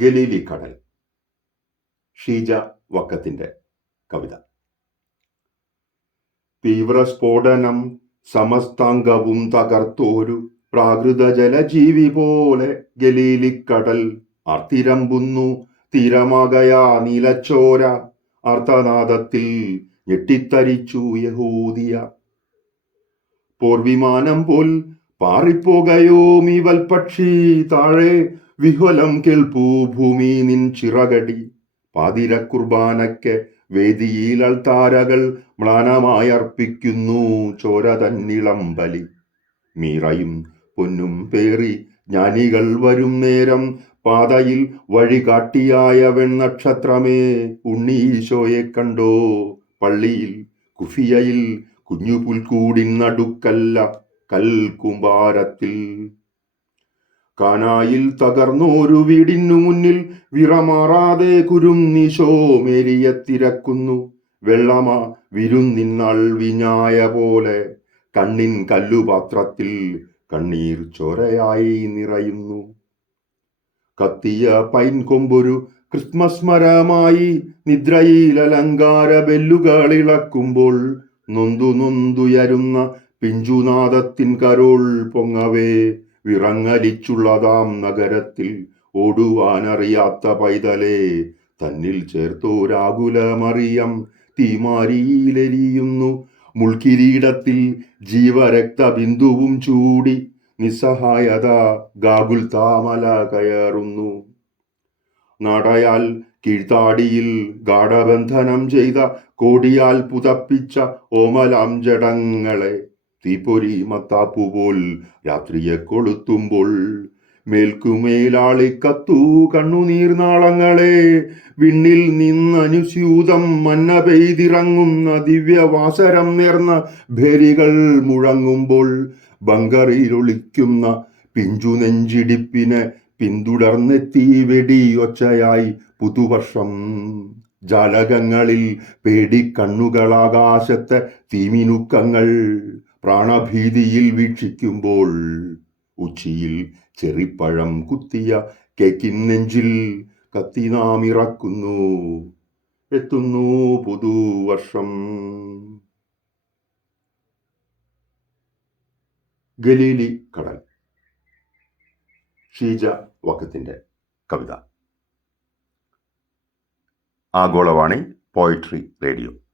Galilei കടൽ. ഷീജ വക്കത്തിന്റെ കവിത. തീവ്ര സ്ഫോടനം സമസ്താംഗവും തകർത്തോരു പ്രാകൃത ജലജീവി പോലെ ഗലീലിക്കടൽ ആർത്തിരമ്പുന്നു തീരമാകയാ നീലച്ചോര അർത്ഥനാദത്തിൽ ഞെട്ടിത്തരിച്ചു യഹൂദിയ. പോർവിമാനം പോൽ പാറിപ്പോകയോ മീവൽ പക്ഷി താഴെ വിഹ്വലം കേൾപ്പൂ ഭൂമി നിൻ ചിറകടി. പാതിര കുർബാനക്ക് വേദിയിൽ അൾത്താരകൾ മ്ലാനമായി അർപ്പിക്കുന്നു ചോര തന്നിളം ബലി. മീറയും പൊന്നും പേറി ജ്ഞാനികൾ വരും നേരം പാതയിൽ വഴി കാട്ടിയായ വെണ്ണക്ഷത്രമേ ഉണ്ണീശോയെ കണ്ടോ? പള്ളിയിൽ കുഫിയയിൽ കുഞ്ഞു നടുക്കല്ല കൽക്കുംഭാരത്തിൽ കാനായിൽ തകർന്നോരു വീടിനു മുന്നിൽ വിറമാറാതെ കുരുന്നീശോ ശോമേരിയ തിരക്കുന്നു. വെള്ളമ വിരുന്നിന്നാൾ വിഞ്ഞായ പോലെ കണ്ണിൻ കല്ലുപാത്രത്തിൽ കണ്ണീർ ചോരയായി നിറയുന്നു. കത്തിയ പൈൻ കൊമ്പൊരു ക്രിസ്മസ് മരമായി ബെല്ലുകൾ ഇളക്കുമ്പോൾ നൊന്തു നൊന്തുയരുന്ന പിഞ്ചുനാദത്തിൻ കരോൾ പൊങ്ങവേ വിറങ്ങലിച്ചുള്ളതാം നഗരത്തിൽ ഓടുവാനറിയാത്ത പൈതലേ തന്നിൽ ചേർത്തോരാകുലമറിയം തീമാരിയിലെരിയുന്നു. മുൾക്കിരീടത്തിൽ ജീവരക്ത ബിന്ദുവും ചൂടി നിസ്സഹായത ഗാഗുൽ താമല കയറുന്നു. നടയാൽ കീഴ്ത്താടിയിൽ ഗാഠബന്ധനം ചെയ്ത കോടിയാൽ പുതപ്പിച്ച ഓമലാം ജടങ്ങളെ തീപ്പൊരി മത്താപ്പുപോൽ രാത്രിയെ കൊളുത്തുമ്പോൾ മേൽക്കുമേലാളി കത്തു കണ്ണുനീർ നാളങ്ങളെ. വിണ്ണിൽ നിന്നനുസ്യൂതം മന്ന പെയ്തിറങ്ങുന്ന ദിവ്യവാസരം നേർന്ന ഭേരികൾ മുഴങ്ങുമ്പോൾ ബങ്കറിയിലൊളിക്കുന്ന പിഞ്ചു നെഞ്ചിടിപ്പിനെ പിന്തുടർന്നെത്തി വെടിയൊച്ചയായി പുതുവർഷം. ജാലകങ്ങളിൽ പേടിക്കണ്ണുകളാകാശത്തെ തീമിനുക്കങ്ങൾ. പ്രാണഭീതിയിൽ വീക്ഷിക്കുമ്പോൾ ഉച്ചിയിൽ ചെറിപ്പഴം കുത്തിയ കേക്കിൻ നെഞ്ചിൽ കത്തി നാം ഇറക്കുന്നു. എത്തുന്നു പുതുവർഷം ഗലീലി കടൽ. ഷീജ വക്കത്തിന്റെ കവിത. Agolavani poetry radio.